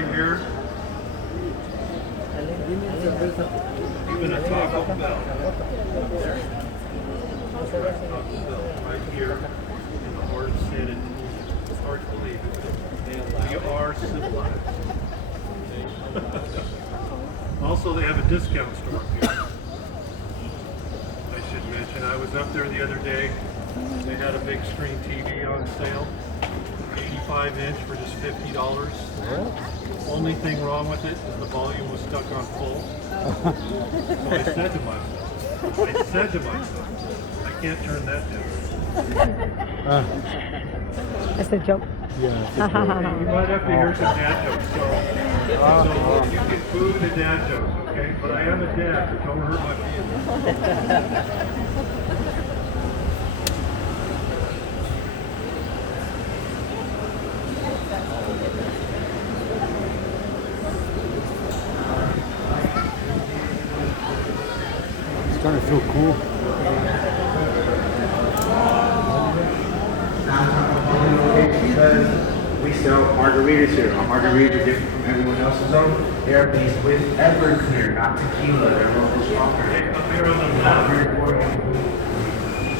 right here. Even a Taco Bell. Right here in the heart of San Antonio. It's hard to believe it. We are civilized. Also, they have a discount store up here. I should mention, I was up there the other day. They had a big screen TV on sale. 85-inch for just $50. Only thing wrong with it is the volume was stuck on full. So I said to myself, I can't turn that down. That's a joke. Yeah. You might have to hear some dad jokes. So you can boo the dad jokes, okay? But I am a dad, so don't hurt my feelings. It's gonna feel cool. Because we sell margaritas here. Our margaritas are different from everyone else's own. They are based with Everclear, not tequila. They're a little stronger. Up here on the left,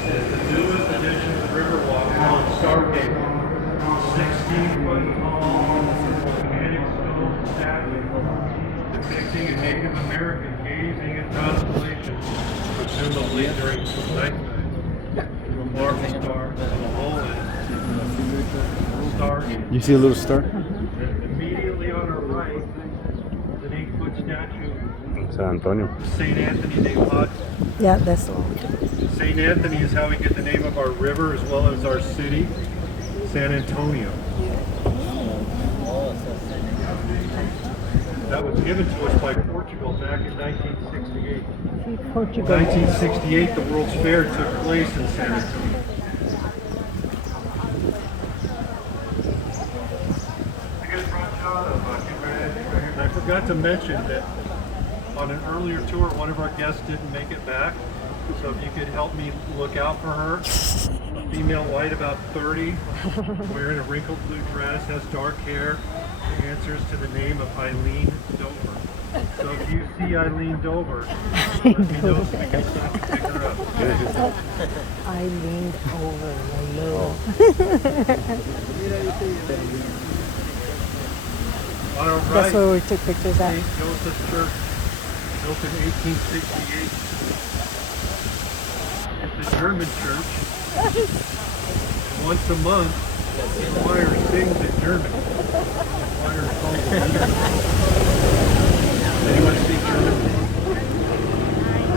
is the newest addition to the Riverwalk called Stargate. 16-foot tall, organic stone statue depicting a Native American gazing in contemplation, presumably during nighttime. To a marble star, and the hole is Stargate. You see a little star? Immediately on our right is an 8-foot statue San Antonio. of St. Anthony de Padua. Yeah, that's the one. St. Anthony is how we get the name of our river as well as our city, San Antonio. That was given to us by Portugal back in 1968. Portugal. In 1968, the World's Fair took place in San Antonio. I forgot to mention that on an earlier tour, one of our guests didn't make it back. So if you could help me look out for her. A female white, about 30, wearing a wrinkled blue dress, has dark hair, answers to the name of Eileen Dover. So if you see Eileen Dover, let me know so we can stop and pick her up. I leaned over a little. On our right, That's where we took pictures at. St. Joseph's Church, built in 1868. It's a German church. Once a month, the choir sings in German. The choir is called the Lieder. Anyone speak German?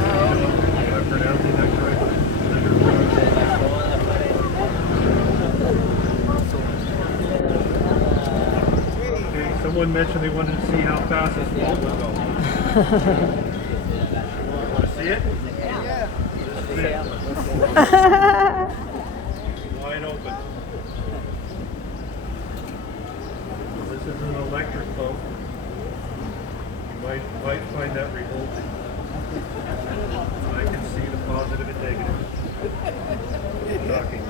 Am I pronouncing that correctly? Okay, someone mentioned they wanted to see how fast this boat would go. Want to see it? Yeah. This is it. Wide open. This is an electric boat. You might find that revolting. I can see the positive and negative. Shocking.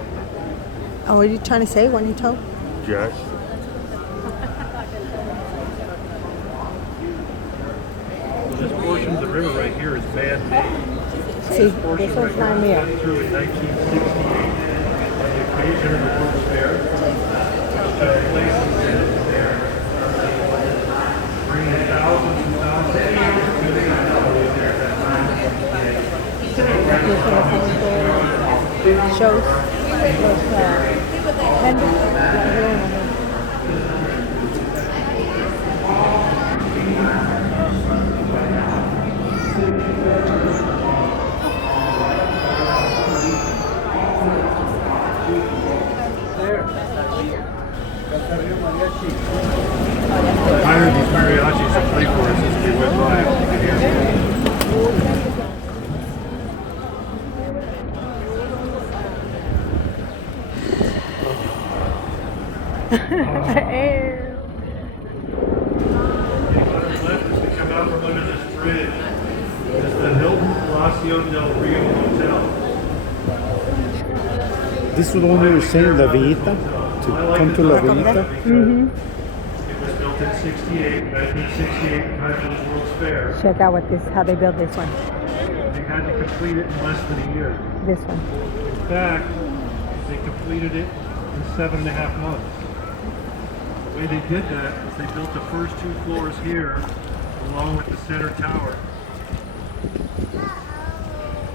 Oh, what are you trying to say, Juanito? Jack. This portion of the river right here is man-made. See, This portion this right one's here not was me. put through in 1968 on the occasion of the World's Fair, which took place in San Antonio, bringing thousands and thousands of people to San Antonio there at that time. Shows. Los vendors. I hired these mariachis to play for us as we went by. Air. Left as we come out from under this bridge is the Hilton Palacio del Rio Hotel. This is the one we were saying, La Villita. To come to La Villita. Mm-hmm. It was built built in 68, 1968, in time for the World's Fair. Check out how they build this one. They had to complete it in less than a year. This one. In fact, they completed it in 7.5 months. The way they did that is they built the first 2 floors here, along with the center tower.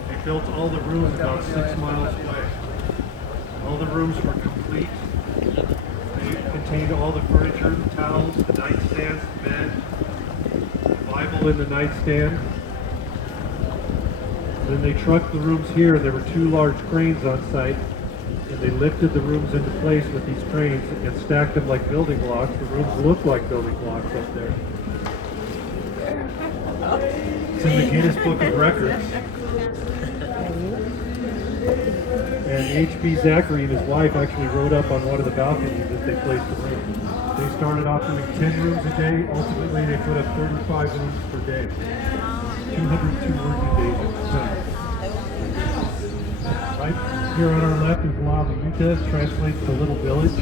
They built all the rooms about 6 miles away. All the rooms were complete. They contained all the furniture, the towels, the nightstands, the bed, the Bible in the nightstand. Then they trucked the rooms here. There were 2 large cranes on site, and they lifted the rooms into place with these cranes and stacked them like building blocks. The rooms look like building blocks up there. It's in the Guinness Book of Records. And H.B. Zachary and his wife actually rode up on one of the balconies as they placed the rooms. They started off doing 10 rooms a day. Ultimately, they put up 35 rooms per day. 202 working days at the time. Right here on our left is La Villita, translates to Little Village.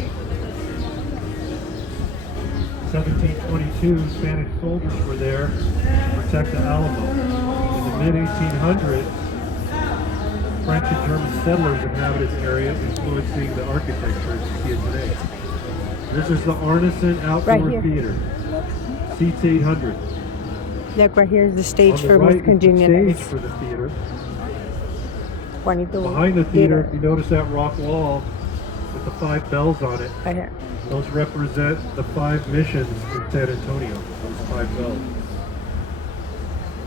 1722, Spanish soldiers were there to protect the Alamo. In the mid-1800s, French and German settlers inhabited the area, influencing the architecture as you see it today. This is the Arneson Outdoor Right here. Theater. Seats 800. Look, right here is the stage On the for right Miss is the Congeniality. stage for the theater. Juanito. Behind the theater, if you notice that rock wall with the 5 bells on it, Right here. those represent the 5 missions in San Antonio, those 5 bells.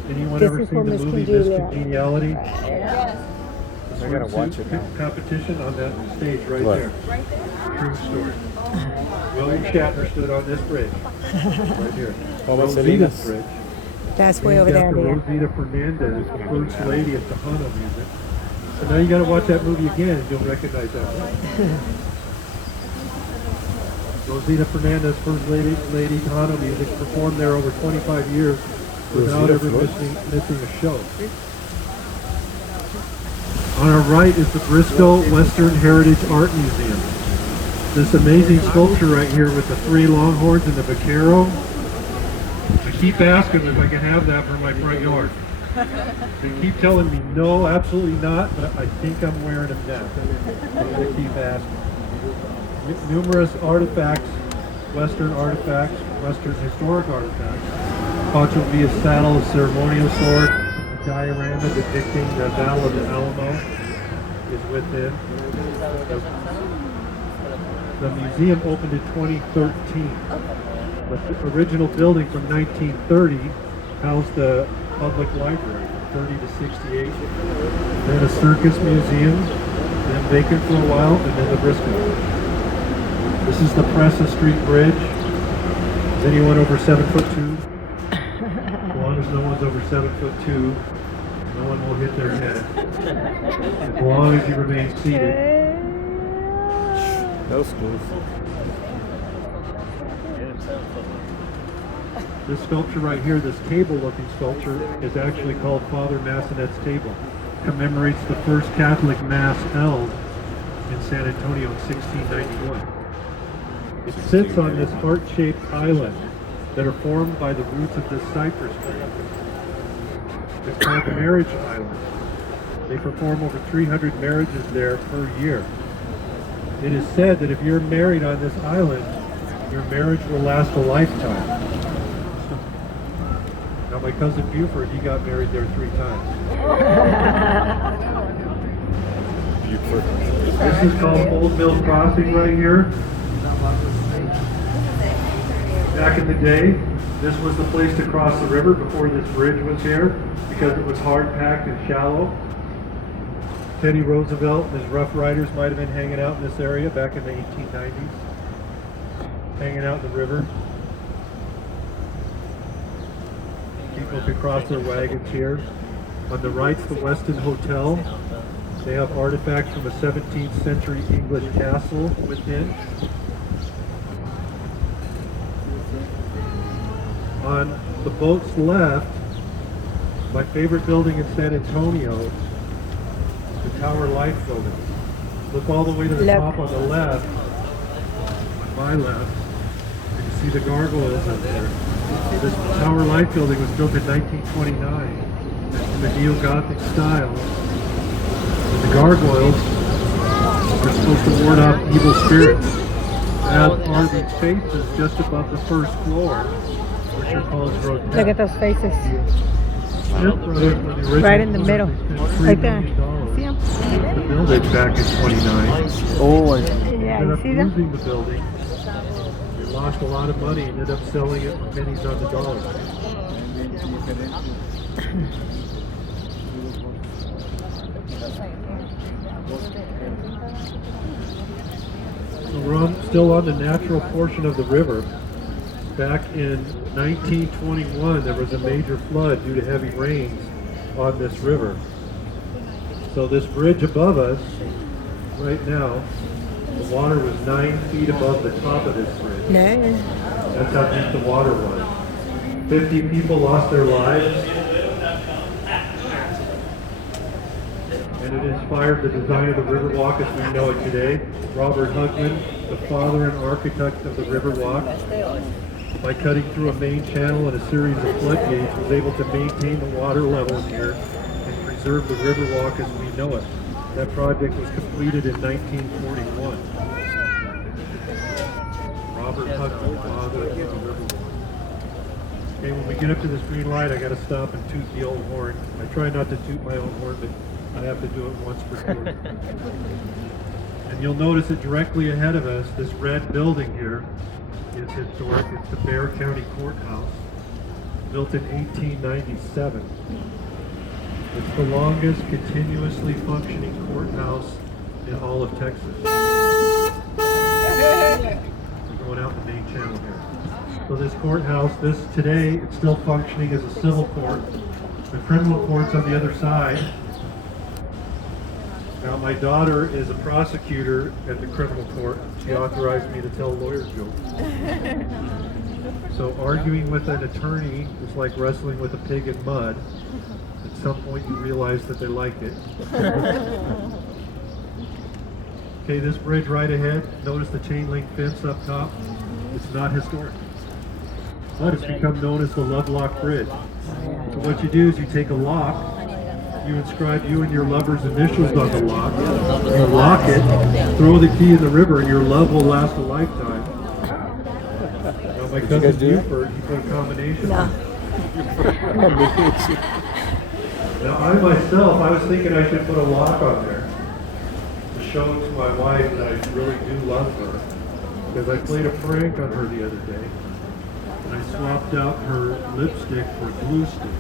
Anyone This ever is seen for the Miss movie Miss Congeniality. Congeniality? I gotta watch it now. Competition on that stage right What? there. True story. William Shatner stood on this bridge. Right here. What about Rosita's Salinas? Bridge. That's way Named over there. after Yeah. Rosita Fernandez, the first lady of Tejano music. So now you got to watch that movie again and you'll recognize that one. Rosita Fernandez, first lady Tejano music, performed there over 25 years without Rosita ever Flores? missing a show. On our right is the Bristol Western Heritage Art Museum. This amazing sculpture right here with the 3 longhorns and the vaquero. I keep asking them if I can have that for my front yard. They keep telling me no, absolutely not, but I think I'm wearing them now. I keep asking. Numerous artifacts, Western artifacts, Western historic artifacts. Pancho Villa's saddle, a ceremonial sword, a diorama depicting the Battle of the Alamo is within. The museum opened in 2013. But the original building from 1930 housed the public library, 30 to 68. Then a circus museum, then vacant for a while, and then the Briscoe. This is the Presa Street Bridge. Is anyone over 7'2"? As long as no one's over 7'2", no one will hit their head. As long as you remain seated. No schools. This sculpture right here, this table-looking sculpture, is actually called Father Massenet's Table. Commemorates the first Catholic Mass held in San Antonio in 1691. It sits on this heart-shaped island that are formed by the roots of this cypress tree. It's called the Marriage Island. They perform over 300 marriages there per year. It is said that if you're married on this island, your marriage will last a lifetime. Now my cousin Buford, he got married there 3 times. This is called Old Mill Crossing right here. Back in the day, this was the place to cross the river before this bridge was here because it was hard packed and shallow. Teddy Roosevelt and his Rough Riders might have been hanging out in this area back in the 1890s. Hanging out in the river. People could cross their wagons here. On the right's the Westin Hotel. They have artifacts from a 17th century English castle within. On the boat's left, my favorite building in San Antonio, the Tower Life building. Look all the way to the top on the left, on my left. You See the gargoyles up there. This Tower Life building was built in 1929 in the neo-Gothic style. And the gargoyles are supposed to ward off evil spirits. As are these faces just above the first floor, which are called grotesque. Look at those faces. Smith Brothers were the original Right in the middle. owners. They Right spent there. $3 million See them? the building back in 29. Oh, Yeah, Ended you up see them? losing the building. They lost a lot of money, ended up selling it for pennies on the dollar. So we're still on the natural portion of the river. Back in 1921, there was a major flood due to heavy rains on this river. So this bridge above us, right now, the water was 9 feet above the top of this bridge. No. That's how deep the water was. 50 people lost their lives. And it inspired the design of the Riverwalk as we know it today. Robert Hugman, the father and architect of the Riverwalk, by cutting through a main channel and a series of floodgates, was able to maintain the water level here and preserve the Riverwalk as we know it. That project was completed in 1941. Robert Hugman, father of the Riverwalk. Okay, when we get up to this green light, I got to stop and toot the old horn. I try not to toot my own horn, but I have to do it once per tour. And you'll notice that directly ahead of us, this red building here is historic. It's the Bexar County Courthouse, built in 1897. It's the longest continuously functioning courthouse in all of Texas. We're going out the main channel here. So this courthouse, today, it's still functioning as a civil court. The criminal court's on the other side. Now, my daughter is a prosecutor at the criminal court. She authorized me to tell lawyer jokes. So arguing with an attorney is like wrestling with a pig in mud. At some point you realize that they like it. Okay, this bridge right ahead, notice the chain link fence up top. It's not historic, but it's become known as the Lovelock Bridge. So what you do is you take a lock, you inscribe you and your lover's initials on the lock, you lock it, throw the key in the river, and your love will last a lifetime. Now my cousin Buford, he put a combination on it. Now I myself, I was thinking I should put a lock on there to show to my wife that I really do love her. Because I played a prank on her the other day. And I swapped out her lipstick for glue stick.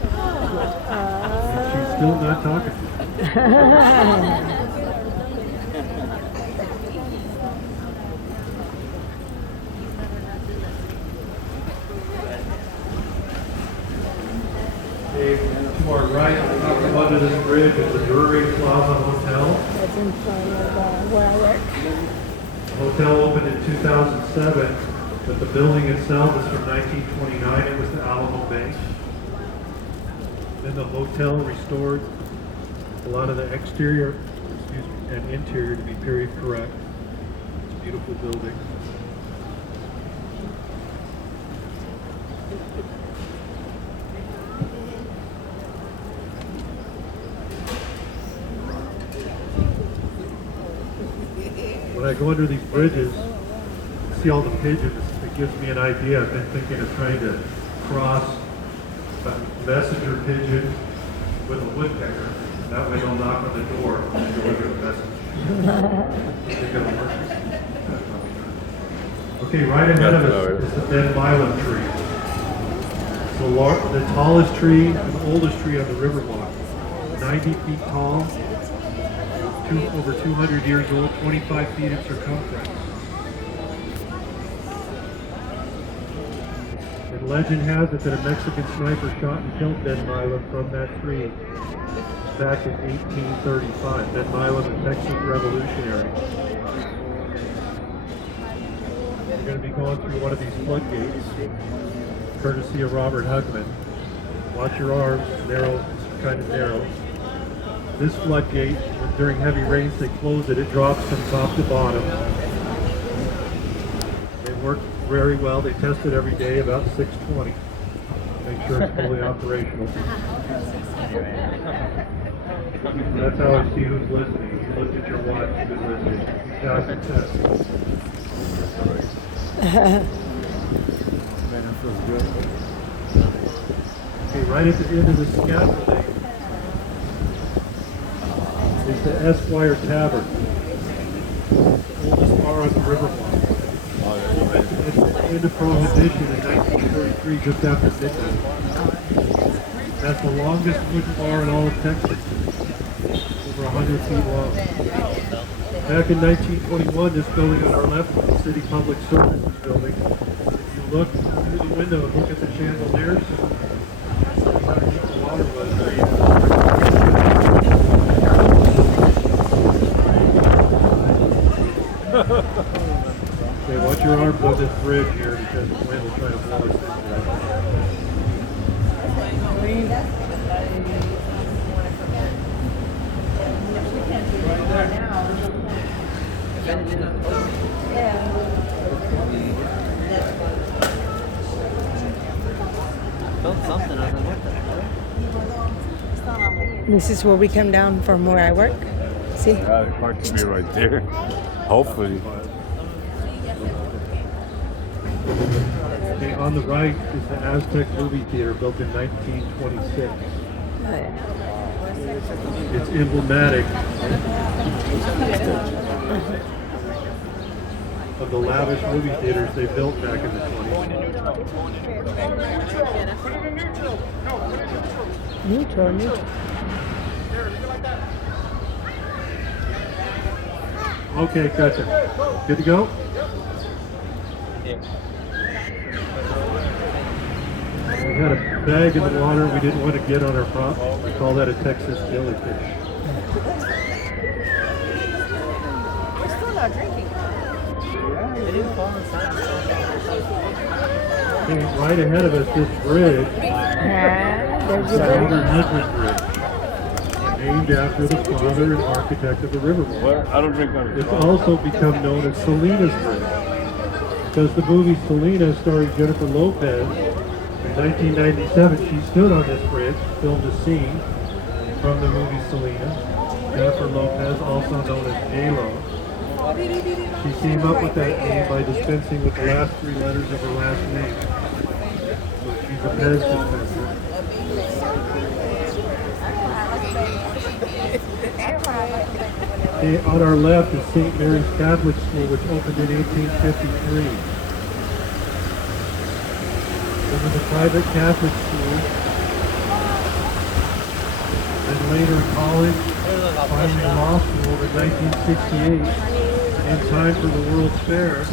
And she's still not talking to me. Okay, to our right, up under this bridge is the Drury Plaza Hotel. That's in front of where I work. The hotel opened in 2007, but the building itself is from 1929. It was the Alamo Bank. Then the hotel restored a lot of the exterior, and interior to be period correct. It's a beautiful building. When I go under these bridges, see all the pigeons, it gives me an idea. I've been thinking of trying to cross a messenger pigeon with a woodpecker. That way they'll knock on the door and deliver the message. I think it'll work. Okay, right ahead of us is the Ben Milam tree. The tallest tree and the oldest tree on the Riverwalk. 90 feet tall, over 200 years old, 25 feet in circumference. And legend has it that a Mexican sniper shot and killed Ben Milam from that tree back in 1835. Ben Milam, a Texas revolutionary. We're going to be going through one of these floodgates, courtesy of Robert Hugman. Watch your arms, narrow, kind of narrow. This floodgate, during heavy rains, they close it. It drops from top to bottom. They work very well. They test it every day about 6:20. Make sure it's fully operational. That's how I see who's listening. You look at your watch, who's listening. You pass the test. Man, that feels good. Okay, right at the end of the scaffolding is the Esquire Tavern. Oldest bar on the Riverwalk. Into prohibition in 1933, just after midnight. That's the longest wooden bar in all of Texas, over 100 feet long. Back in 1921, this building on our left was the City Public Services Building. If you look through the window and look at the chandeliers, how deep the water was. Okay, watch your arms on this bridge here because the wind will try to blow us into This is where we come down from where I work. See? Yeah, the park could be right there. Hopefully. Okay, on the right is the Aztec movie theater built in 1926. Oh, yeah. It's emblematic of the lavish movie theaters they built back in the 20s. Neutral, neutral. Okay, gotcha. Good to go? We had a bag in the water we didn't want to get on our prop. We call that a Texas jellyfish. We're still not drinking. Okay, right ahead of us, this bridge, There's the your bridge. Elder Husband Bridge, named after the father and architect of the Riverwalk. What? I don't drink on It's also become known as Selena's Bridge, because the movie Selena, starring Jennifer Lopez, in 1997, she stood on this bridge, filmed a scene from the movie Selena. Jennifer Lopez, also known as J-Lo. She came up with that name by dispensing with the last three letters of her last name. So she's a Pez dispenser. Okay, on our left is St. Mary's Catholic School, which opened in 1853. It was a private Catholic school, and later college, finally law school in 1968. In time for the World's Fair, it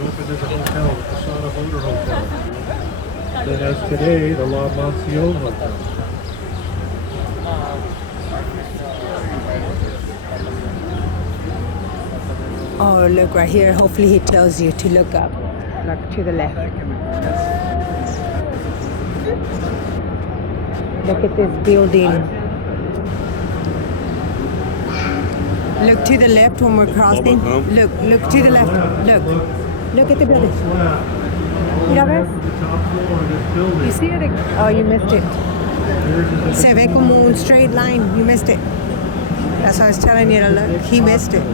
opened as a hotel, the Massenet Motor Hotel. Then as today, the La Mansion Hotel. Oh, look right here. Hopefully he tells you to look up. Look to the left. Look at this building. Look to the left when we're crossing. Look to the left. Look at the building. Mira, ves? You see it? Oh, you missed it. Se ve como un straight line. You missed it. That's why I was telling you to look. He missed it.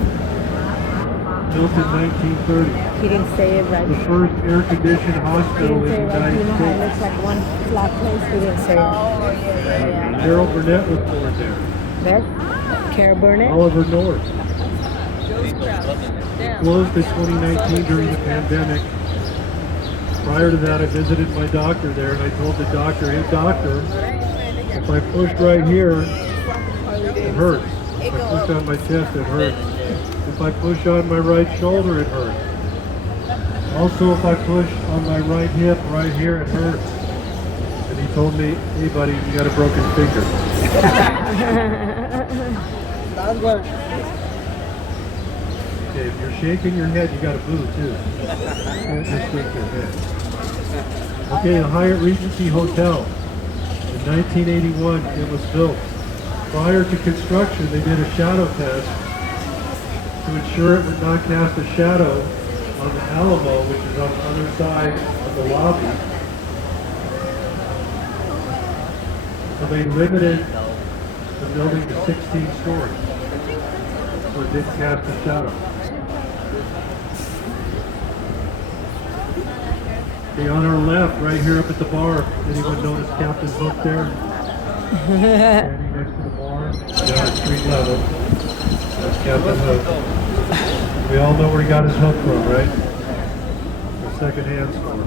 Built in 1930. He didn't say it right. The first air-conditioned He hospital didn't in the say it right. You United know how it States. looks like one flat place? He didn't say it. Harold Burnett was born there. There? Carol Burnett? Oliver North. Closed in 2019 during the pandemic. Prior to that, I visited my doctor there, and I told the doctor, "Hey doctor, if I pushed right here, it hurts. If I push on my chest, it hurts. If I push on my right shoulder, it hurts. Also, if I push on my right hip, right here, it hurts." And he told me, "Hey buddy, you got a broken finger." Okay, if you're shaking your head, you got to boo too. You can't just shake your head. Okay, the Hyatt Regency Hotel. In 1981, it was built. Prior to construction, they did a shadow test to ensure it would not cast a shadow on the Alamo, which is on the other side of the lobby. So they limited the building to 16 stories. So it didn't cast a shadow. Okay, on our left, right here up at the bar, anyone notice Captain Hook there? Standing next to the bar, down at street level. That's Captain Hook. We all know where he got his hook from, right? The second-hand store.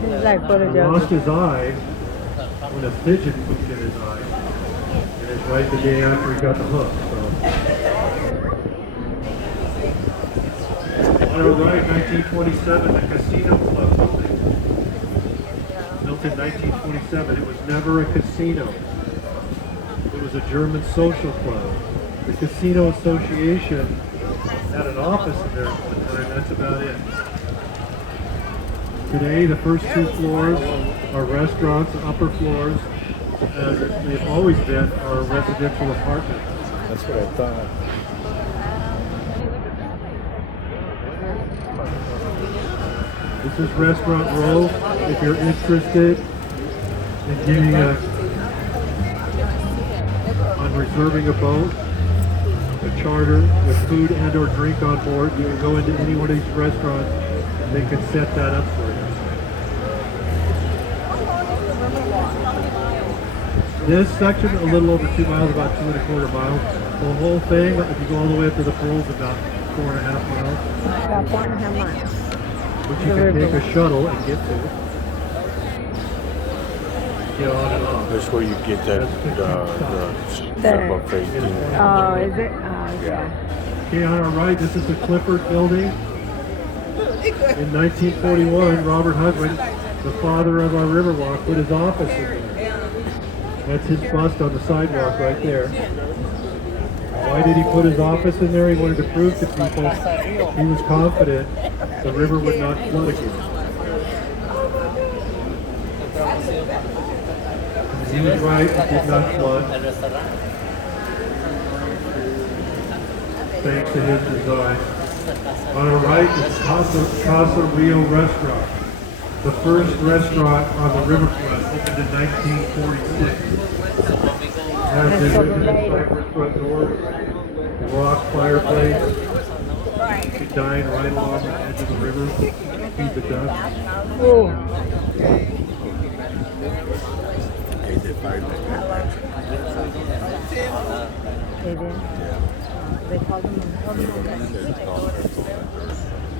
He's like full of He lost jokes. his eye when a pigeon pooped in his eye. And it's right the day after he got the hook. So. On our right, 1927, the Casino Club building. Built in 1927. It was never a casino. It was a German social club. The Casino Association had an office in there at the time. That's about it. Today, the first 2 floors are restaurants. The upper floors, as they've always been, are residential apartments. That's what I thought. This is Restaurant Row. If you're interested in getting on reserving a boat, a charter with food and or drink on board, you can go into any one of these restaurants and they can set that up for you. This section, a little over 2 miles, about 2 1/4 miles. The whole thing, if you go all the way up to the poles, about 4.5 miles. About 4.5 miles. Which you can take a shuttle and get to. Get on and off. That's where you get that the buffet thing. Oh, is it? Oh, yeah. Okay, on our right, this is the Clifford Building. In 1941, Robert Hudwin, the father of our Riverwalk, put his office in there. That's his bust on the sidewalk right there. Why did he put his office in there? He wanted to prove to people he was confident the river would not flood again. And he was right, it did not flood. Thanks to his design. On our right is Casa Rio Restaurant. The first restaurant on the riverfront opened in 1946. Has been written inside the front door, rock fireplace. You could dine right along the edge of the river, feed the ducks. Oh. They did? They called them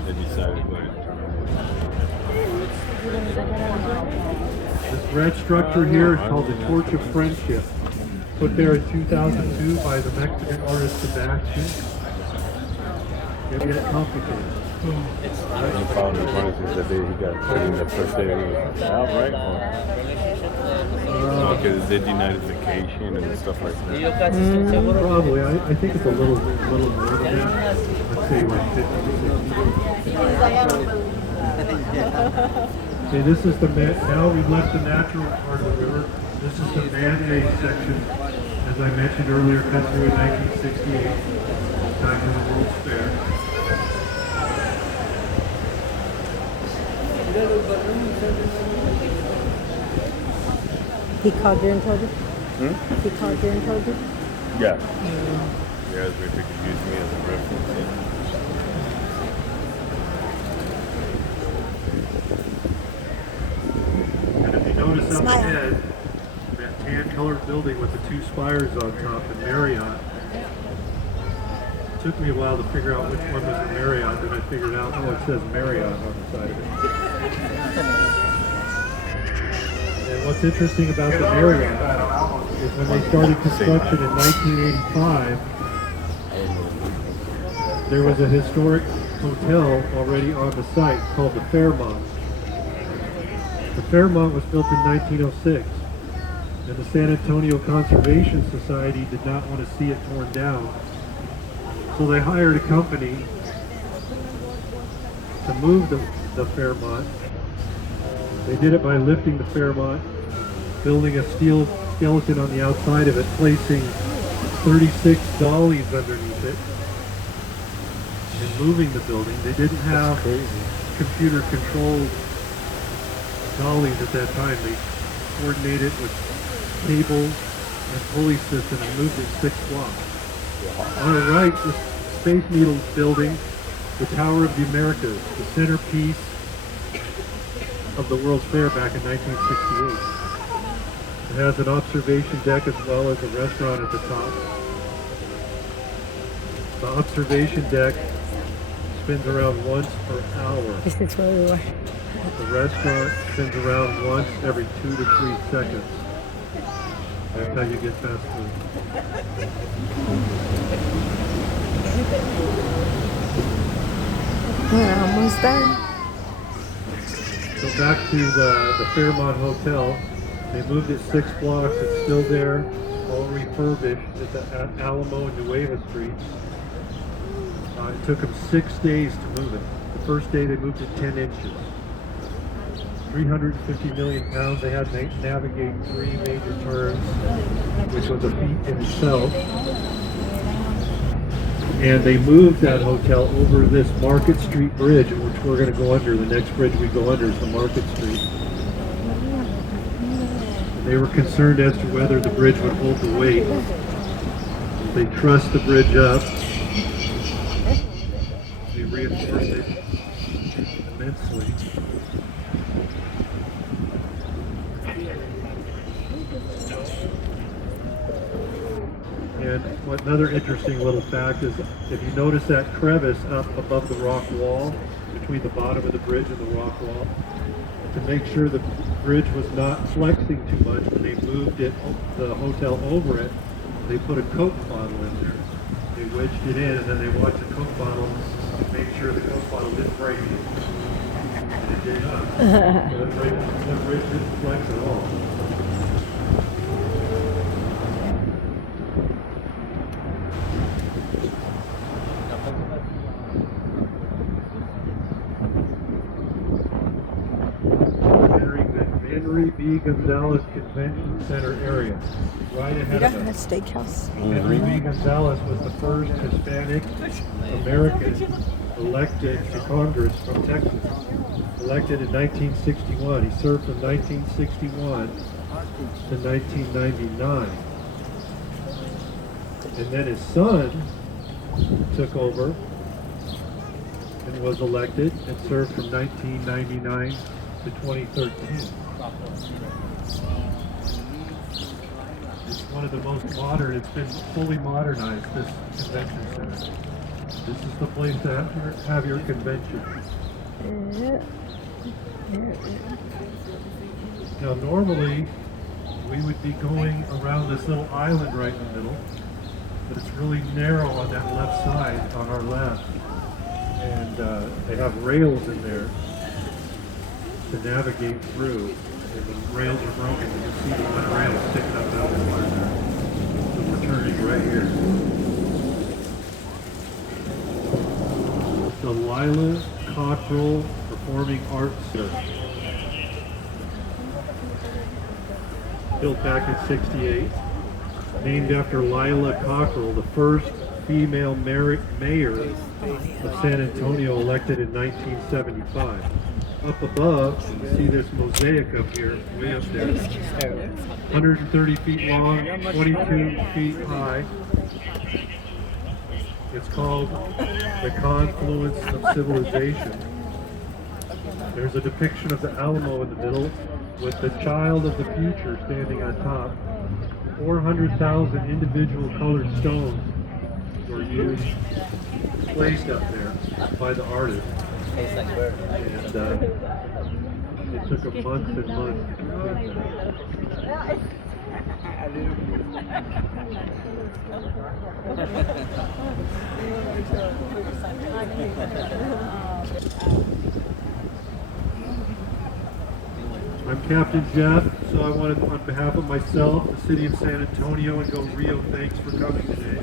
They decided to This red structure here is called the Torch of Friendship. Put there in 2002 by the Mexican artist Sebastian. It get complicated. He found it one of the day he got put in the first day. He was outright because they denazification and stuff like that. Probably. I think it's a little more than that. Let's say like 50. Okay, this is the now we've left the natural part of the river. This is the man-made section. As I mentioned earlier, cut through in 1968. Time for the World's Fair. He called you and told you? He called you and told you? Yeah. Yeah, as if they could use me as a reference. Yeah. And if you notice up ahead, that tan-colored building with the 2 spires on top, the Marriott. It took me a while to figure out which one was the Marriott, then I figured out, oh, it says Marriott on the side of it. And what's interesting about the Marriott is when they started construction in 1985, there was a historic hotel already on the site called the Fairmont. The Fairmont was built in 1906, and the San Antonio Conservation Society did not want to see it torn down. So they hired a company to move the Fairmont. They did it by lifting the Fairmont, building a steel skeleton on the outside of it, placing 36 dollies underneath it, in moving the building. They didn't have computer-controlled dollies at that time. They coordinated with cables and pulley system and moved it 6 blocks. On the right, the Space Needles building, the Tower of the Americas, the centerpiece of the World's Fair back in 1968. It has an observation deck as well as a restaurant at the top. The observation deck spins around once per hour. This is where we were. The restaurant spins around once every 2 to 3 seconds. That's how you get fast food. We're almost done. So back to the Fairmont Hotel. They moved it 6 blocks. It's still there, all refurbished. It's at Alamo and Nueva Streets. It took them 6 days to move it. The first day they moved it 10 inches. 350 million pounds. They had to navigate 3 major turns, which was a feat in itself. And they moved that hotel over this Market Street Bridge, which we're going to go under. The next bridge we go under is the Market Street. And they were concerned as to whether the bridge would hold the weight. They trussed the bridge up. They reinforced it immensely. And another interesting little fact is, if you notice that crevice up above the rock wall, between the bottom of the bridge and the rock wall, to make sure the bridge was not flexing too much, when they moved it, the hotel over it, they put a Coke bottle in there. They wedged it in, and then they watched the Coke bottle to make sure the Coke bottle didn't break. And it did not. So that bridge didn't flex at all. Henry B. Gonzalez Convention Center area, right ahead of us. Steakhouse. Henry B. Gonzalez was the first Hispanic American elected to Congress from Texas. Elected in 1961. He served from 1961 to 1999. And then his son took over and was elected and served from 1999 to 2013. It's one of the most modern, it's been fully modernized, this convention center. This is the place to have your convention. Now normally, we would be going around this little island right in the middle, but it's really narrow on that left side, on our left. And they have rails in there to navigate through. And the rails are broken. You can see the one rail sticking up out of the water there. So we're turning right here. The Lila Cockrell Performing Arts Center. Built back in '68. Named after Lila Cockrell, the first female mayor of San Antonio, elected in 1975. Up above, you see this mosaic up here, way up there. 130 feet long, 22 feet high. It's called the Confluence of Civilization. There's a depiction of the Alamo in the middle, with the child of the future standing on top. 400,000 individual colored stones were used, placed up there by the artist. And it took a month and months to complete I'm Captain Jeff, so I wanted, on behalf of myself, the City of San Antonio, and Go Rio, thanks for coming today.